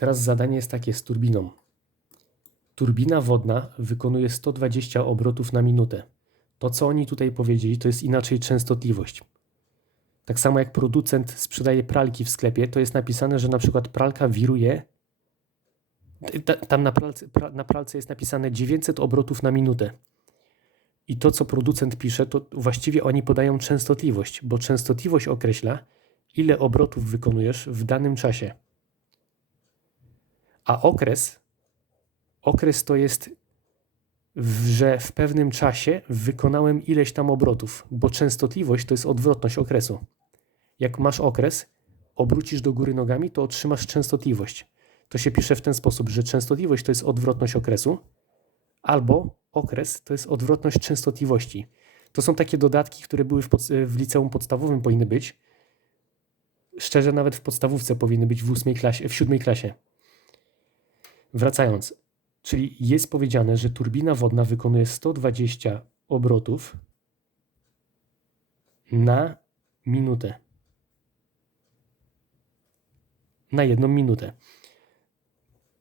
Teraz zadanie jest takie z turbiną. Turbina wodna wykonuje 120 obrotów na minutę. To, co oni tutaj powiedzieli, to jest inaczej częstotliwość. Tak samo jak producent sprzedaje pralki w sklepie, to jest napisane, że na przykład pralka wiruje. ta- Tam na pralce, pra, na pralce jest napisane 900 obrotów na minutę. I to, co producent pisze, to właściwie oni podają częstotliwość, bo częstotliwość określa, ile obrotów wykonujesz w danym czasie. A okres, okres to jest, że w pewnym czasie wykonałem ileś tam obrotów, bo częstotliwość to jest odwrotność okresu. Jak masz okres, obrócisz do góry nogami, to otrzymasz częstotliwość. To się pisze w ten sposób, że częstotliwość to jest odwrotność okresu, albo okres to jest odwrotność częstotliwości. To są takie dodatki, które były w, podst- w liceum podstawowym powinny być. Szczerze, nawet w podstawówce powinny być w ósmej klasie, w siódmej klasie. Wracając, czyli jest powiedziane, że turbina wodna wykonuje 120 obrotów na minutę. Na jedną minutę.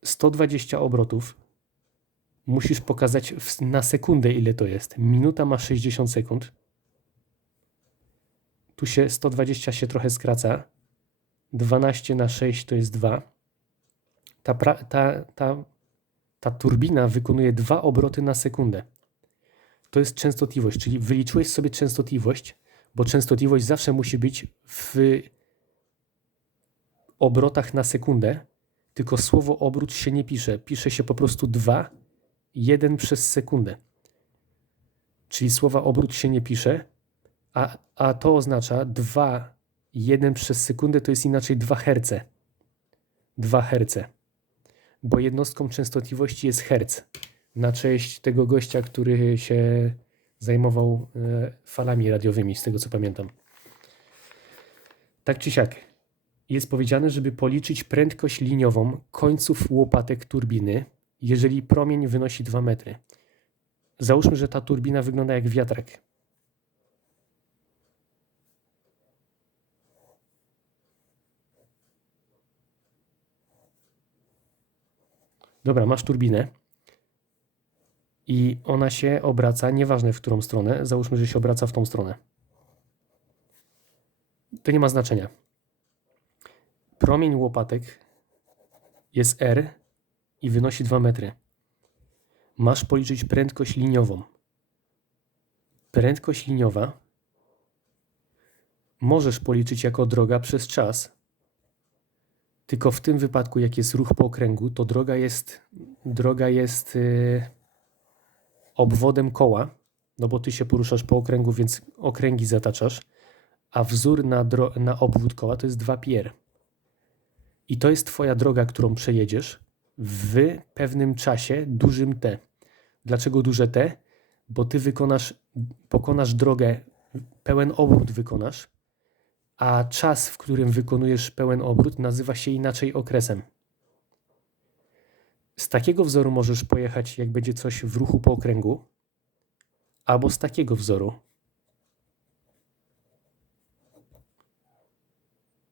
120 obrotów musisz pokazać na sekundę, ile to jest. Minuta ma 60 sekund. Tu się 120 się trochę skraca. 12 na 6 to jest 2. Ta, ta, ta, ta turbina wykonuje dwa obroty na sekundę. To jest częstotliwość, czyli wyliczyłeś sobie częstotliwość, bo częstotliwość zawsze musi być w obrotach na sekundę, tylko słowo obrót się nie pisze. Pisze się po prostu 2, 1 przez sekundę. Czyli słowa obrót się nie pisze, a, a to oznacza 2, 1 przez sekundę to jest inaczej 2 Hz. 2 Hz. Bo jednostką częstotliwości jest herc. Na cześć tego gościa, który się zajmował e, falami radiowymi, z tego co pamiętam. Tak czy siak, jest powiedziane, żeby policzyć prędkość liniową końców łopatek turbiny, jeżeli promień wynosi 2 metry. Załóżmy, że ta turbina wygląda jak wiatrak. Dobra, masz turbinę i ona się obraca, nieważne w którą stronę, załóżmy, że się obraca w tą stronę. To nie ma znaczenia. Promień łopatek jest R i wynosi 2 metry. Masz policzyć prędkość liniową. Prędkość liniowa możesz policzyć jako droga przez czas. Tylko w tym wypadku, jak jest ruch po okręgu, to droga jest, droga jest yy, obwodem koła, no bo ty się poruszasz po okręgu, więc okręgi zataczasz, a wzór na, na obwód koła to jest 2 pier. I to jest twoja droga, którą przejedziesz w pewnym czasie dużym T. Dlaczego duże T? Bo ty wykonasz, pokonasz drogę, pełen obrót wykonasz, a czas, w którym wykonujesz pełen obrót, nazywa się inaczej okresem. Z takiego wzoru możesz pojechać, jak będzie coś w ruchu po okręgu, albo z takiego wzoru.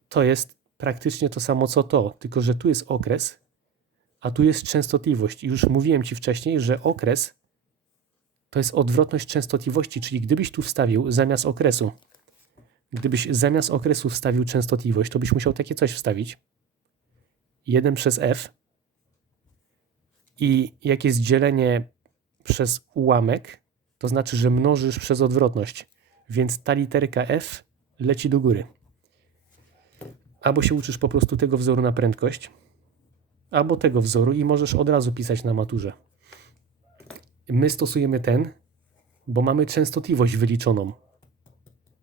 To jest praktycznie to samo co to, tylko że tu jest okres, a tu jest częstotliwość. I już mówiłem Ci wcześniej, że okres to jest odwrotność częstotliwości, czyli gdybyś tu wstawił zamiast okresu, gdybyś zamiast okresu wstawił częstotliwość, to byś musiał takie coś wstawić. 1 przez f. I jak jest dzielenie przez ułamek, to znaczy, że mnożysz przez odwrotność. Więc ta literka f leci do góry. Albo się uczysz po prostu tego wzoru na prędkość, albo tego wzoru i możesz od razu pisać na maturze. My stosujemy ten, bo mamy częstotliwość wyliczoną.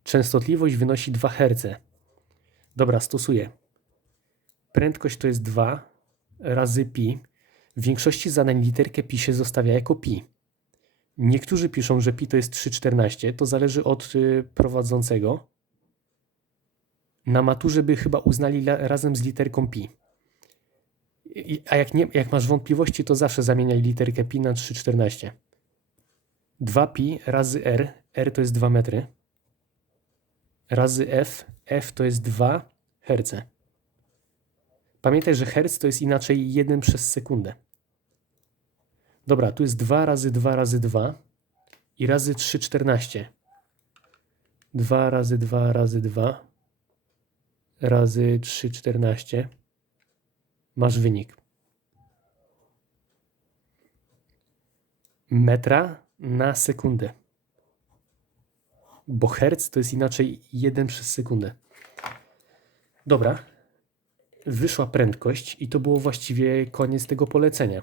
Częstotliwość wynosi 2 Hz. Dobra, stosuję. Prędkość to jest 2 razy pi. W większości zadań literkę pi się zostawia jako pi. Niektórzy piszą, że pi to jest 3,14. To zależy od y, prowadzącego. Na maturze by chyba uznali razem z literką pi. A jak, nie, jak masz wątpliwości, to zawsze zamieniaj literkę pi na 3,14. 2pi razy r, r to jest 2 metry, razy f, f to jest 2 Hz. Pamiętaj, że herc to jest inaczej 1 przez sekundę. Dobra, tu jest 2 razy 2 razy 2 i razy 3, 14. 2 razy 2 razy 2 razy 3, 14. Masz wynik. Metra na sekundę. Bo herc to jest inaczej 1 przez sekundę. Dobra. Wyszła prędkość i to było właściwie koniec tego polecenia.